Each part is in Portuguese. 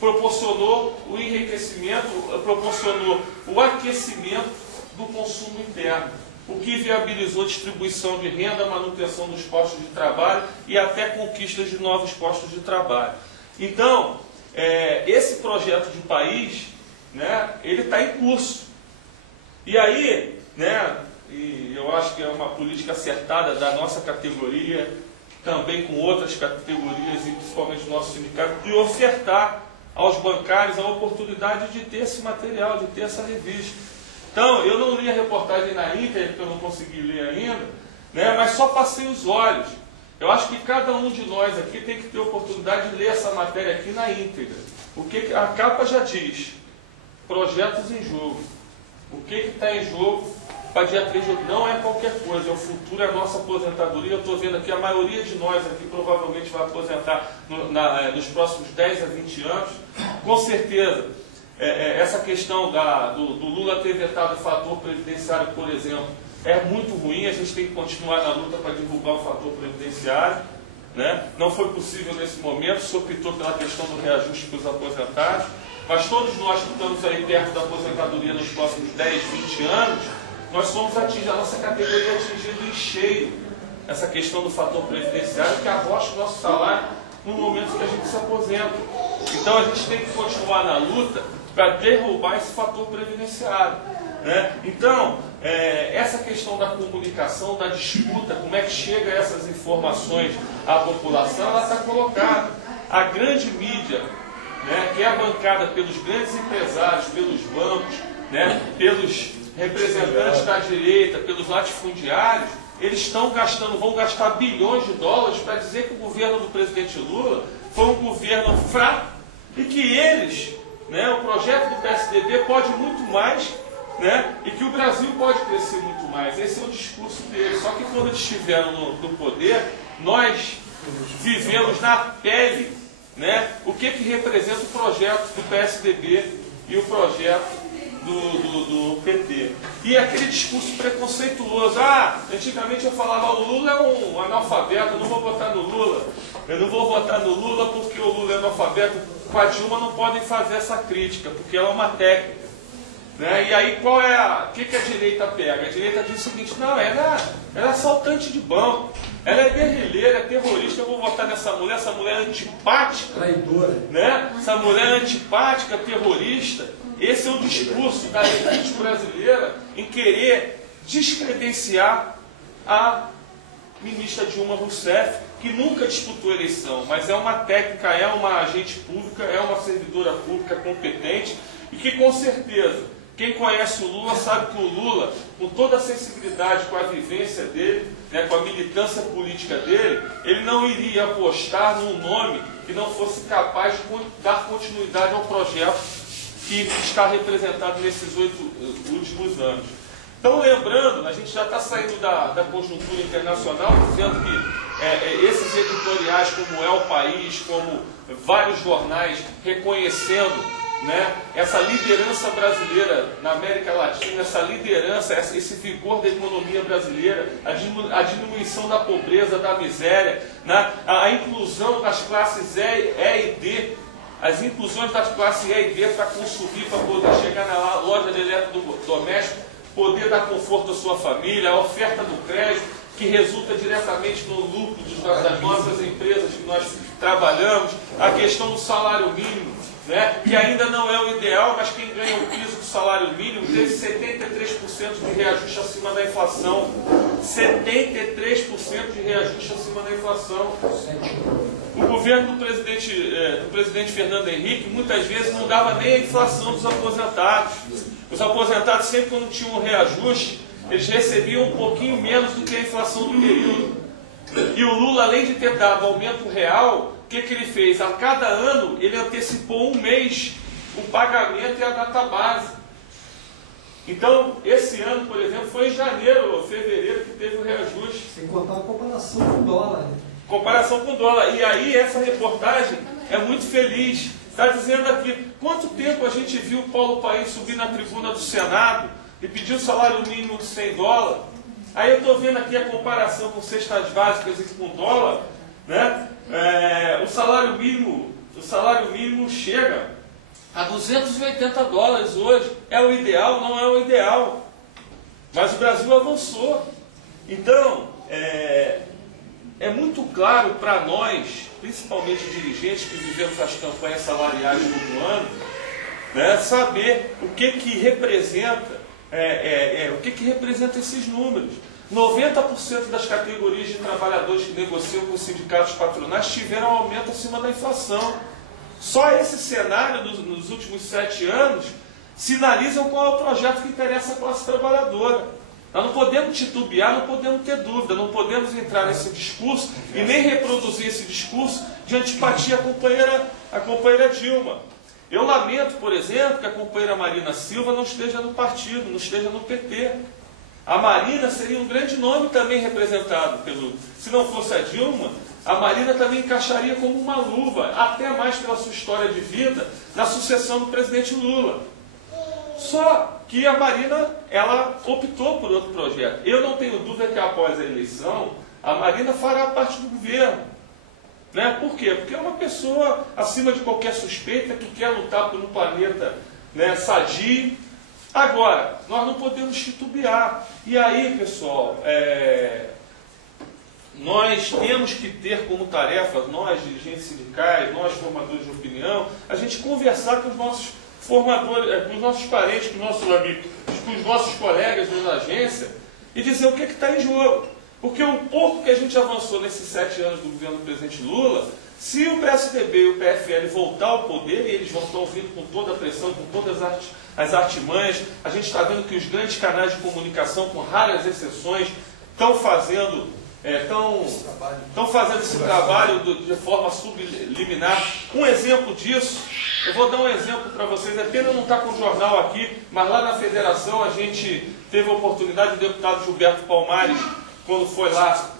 proporcionou o enriquecimento, proporcionou o aquecimento do consumo interno, o que viabilizou distribuição de renda, manutenção dos postos de trabalho e até conquistas de novos postos de trabalho. Então, esse projeto de país, né, ele está em curso. E aí, né, e eu acho que é uma política acertada da nossa categoria, também com outras categorias e principalmente do nosso sindicato, de ofertar aos bancários a oportunidade de ter esse material, de ter essa revista. Então, eu não li a reportagem na íntegra, porque eu não consegui ler ainda, né, mas só passei os olhos. Eu acho que cada um de nós aqui tem que ter a oportunidade de ler essa matéria aqui na íntegra. O que a capa já diz, projetos em jogo. O que está em jogo para dia 3 de outubro? Não é qualquer coisa, é o futuro, é a nossa aposentadoria. Eu estou vendo aqui, a maioria de nós aqui provavelmente vai aposentar nos próximos 10 a 20 anos. Com certeza, essa questão do Lula ter vetado o fator previdenciário, por exemplo, é muito ruim. A gente tem que continuar na luta para divulgar o fator previdenciário, né? Não foi possível nesse momento, se optou pela questão do reajuste para os aposentados, mas todos nós que estamos aí perto da aposentadoria nos próximos 10, 20 anos, nós somos a nossa categoria atingindo em cheio essa questão do fator previdenciário, que arrocha o nosso salário no momento que a gente se aposenta. Então a gente tem que continuar na luta para derrubar esse fator previdenciário, né? Então, essa questão da comunicação, da disputa, como é que chega essas informações à população, ela está colocada. A grande mídia, né, que é bancada pelos grandes empresários, pelos bancos, né, pelos representantes da direita, pelos latifundiários, eles vão gastar bilhões de dólares para dizer que o governo do presidente Lula foi um governo fraco e que eles, né, o projeto do PSDB pode muito mais, né, e que o Brasil pode crescer muito mais. Esse é o discurso deles. Só que quando eles estiveram no poder, nós vivemos na pele, né, o que representa o projeto do PSDB e o projeto do PT. E aquele discurso preconceituoso. Antigamente eu falava, o Lula é um analfabeto, eu não vou votar no Lula. Eu não vou votar no Lula porque o Lula é analfabeto. Com a Dilma não podem fazer essa crítica, porque ela é uma técnica. Né? E aí qual é o que a direita pega? A direita diz o seguinte: não, ela é assaltante de banco, ela é guerrilheira, é terrorista, eu vou votar nessa mulher, essa mulher é antipática, traidora, né? Essa mulher é antipática, terrorista. Esse é o discurso da elite brasileira em querer descredenciar a ministra Dilma Rousseff, que nunca disputou eleição, mas é uma técnica, é uma agente pública, é uma servidora pública competente e que com certeza, quem conhece o Lula sabe que o Lula, com toda a sensibilidade, com a vivência dele, né, com a militância política dele, ele não iria apostar num nome que não fosse capaz de dar continuidade ao projeto que está representado nesses 8 últimos anos. Então, lembrando, a gente já está saindo da conjuntura internacional, dizendo que esses editoriais, como é o País, como vários jornais, reconhecendo, né, essa liderança brasileira na América Latina, essa liderança, esse vigor da economia brasileira, a diminuição da pobreza, da miséria, né, a inclusão das classes E e D, as inclusões das classes E e D para consumir, para poder chegar na loja de eletrodoméstico, poder dar conforto à sua família, a oferta do crédito, que resulta diretamente no lucro das nossas empresas que nós trabalhamos, a questão do salário mínimo, né, que ainda não é o ideal, mas quem ganha o piso do salário mínimo teve 73% de reajuste acima da inflação. 73% de reajuste acima da inflação. O governo do presidente Fernando Henrique muitas vezes não dava nem a inflação dos aposentados. Os aposentados sempre quando tinham um reajuste, eles recebiam um pouquinho menos do que a inflação do período. E o Lula, além de ter dado aumento real, o que ele fez? A cada ano ele antecipou um mês o pagamento e a data base. Então, esse ano, por exemplo, foi em janeiro ou fevereiro que teve o reajuste. Sem contar a comparação com o dólar. Né? Comparação com o dólar. E aí essa reportagem é muito feliz. Está dizendo aqui, quanto tempo a gente viu o Paulo Paim subir na tribuna do Senado e pedir o salário mínimo de $100? Aí eu estou vendo aqui a comparação com cestas básicas e com dólar, né? O salário mínimo chega $280 hoje. É o ideal? Não é o ideal. Mas o Brasil avançou. Então, é muito claro para nós, principalmente dirigentes que vivemos as campanhas salariais todo ano, né, saber o que representa, o que representa esses números. 90% das categorias de trabalhadores que negociam com os sindicatos patronais tiveram aumento acima da inflação. Só esse cenário nos últimos 7 anos sinalizam qual é o projeto que interessa à classe trabalhadora. Nós não podemos titubear, não podemos ter dúvida, não podemos entrar nesse discurso e nem reproduzir esse discurso de antipatia à companheira Dilma. Eu lamento, por exemplo, que a companheira Marina Silva não esteja no partido, não esteja no PT. A Marina seria um grande nome também representado pelo... Se não fosse a Dilma, a Marina também encaixaria como uma luva, até mais pela sua história de vida, na sucessão do presidente Lula. Só que a Marina, ela optou por outro projeto. Eu não tenho dúvida que após a eleição, a Marina fará parte do governo. Né? Por quê? Porque é uma pessoa acima de qualquer suspeita que quer lutar por um planeta, né, sadio. Agora, nós não podemos titubear. E aí, pessoal, nós temos que ter como tarefa, nós dirigentes sindicais, nós formadores de opinião, a gente conversar com os nossos formadores, com os nossos parentes, com os nossos amigos, com os nossos colegas da agência e dizer o que está em jogo. Porque o pouco que a gente avançou nesses 7 anos do governo do presidente Lula, se o PSDB e o PFL voltar ao poder, e eles vão estar vindo com toda a pressão, com todas as artimanhas, a gente está vendo que os grandes canais de comunicação, com raras exceções, estão fazendo esse trabalho de forma subliminar. Um exemplo disso, eu vou dar um exemplo para vocês, é pena não estar com o jornal aqui, mas lá na federação a gente teve a oportunidade, o deputado Gilberto Palmares, quando foi lá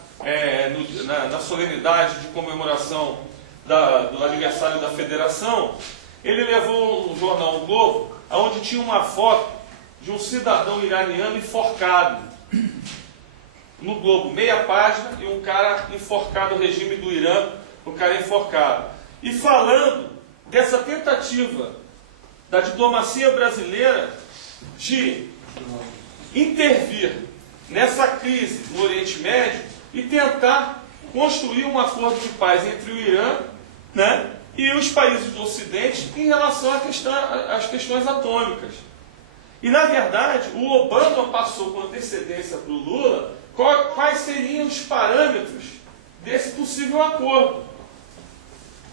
na solenidade de comemoração do aniversário da federação, ele levou um jornal O Globo, onde tinha uma foto de um cidadão iraniano enforcado. No Globo, meia página, e um cara enforcado, o regime do Irã, o cara enforcado. E falando dessa tentativa da diplomacia brasileira de intervir nessa crise no Oriente Médio e tentar construir um acordo de paz entre o Irã, né, e os países do Ocidente em relação às questões atômicas. E, na verdade, o Obama passou com antecedência para o Lula quais seriam os parâmetros desse possível acordo.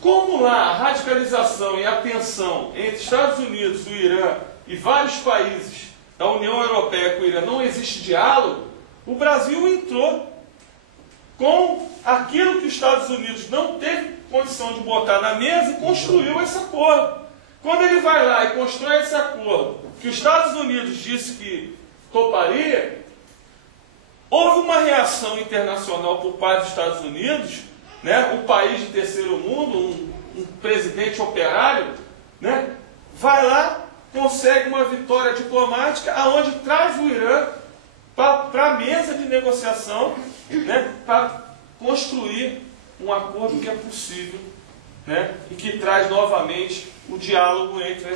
Como lá a radicalização e a tensão entre Estados Unidos, o Irã e vários países da União Europeia com o Irã não existe diálogo, o Brasil entrou com aquilo que os Estados Unidos não teve condição de botar na mesa e construiu esse acordo. Quando ele vai lá e constrói esse acordo, que os Estados Unidos disse que toparia, houve uma reação internacional por parte dos Estados Unidos, né, o país de terceiro mundo, um presidente operário, né, vai lá, consegue uma vitória diplomática, aonde traz o Irã para a mesa de negociação, né, para construir um acordo que é possível, né, e que traz novamente o diálogo entre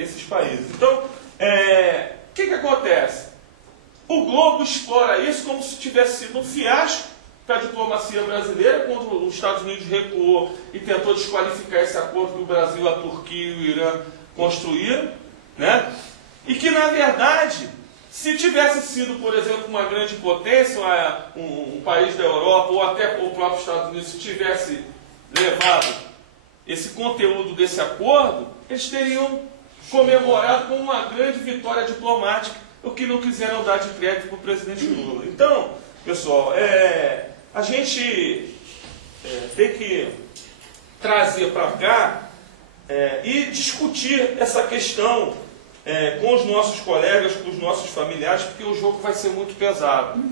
esses países. Então, o que acontece? O Globo explora isso como se tivesse sido um fiasco para a diplomacia brasileira, quando os Estados Unidos recuou e tentou desqualificar esse acordo que o Brasil, a Turquia e o Irã construíram, né? E que, na verdade, se tivesse sido, por exemplo, uma grande potência, um país da Europa, ou até o próprio Estados Unidos, se tivesse levado esse conteúdo desse acordo, eles teriam comemorado com uma grande vitória diplomática, o que não quiseram dar de crédito para o presidente Lula. Então, pessoal, a gente tem que trazer para cá e discutir essa questão com os nossos colegas, com os nossos familiares, porque o jogo vai ser muito pesado.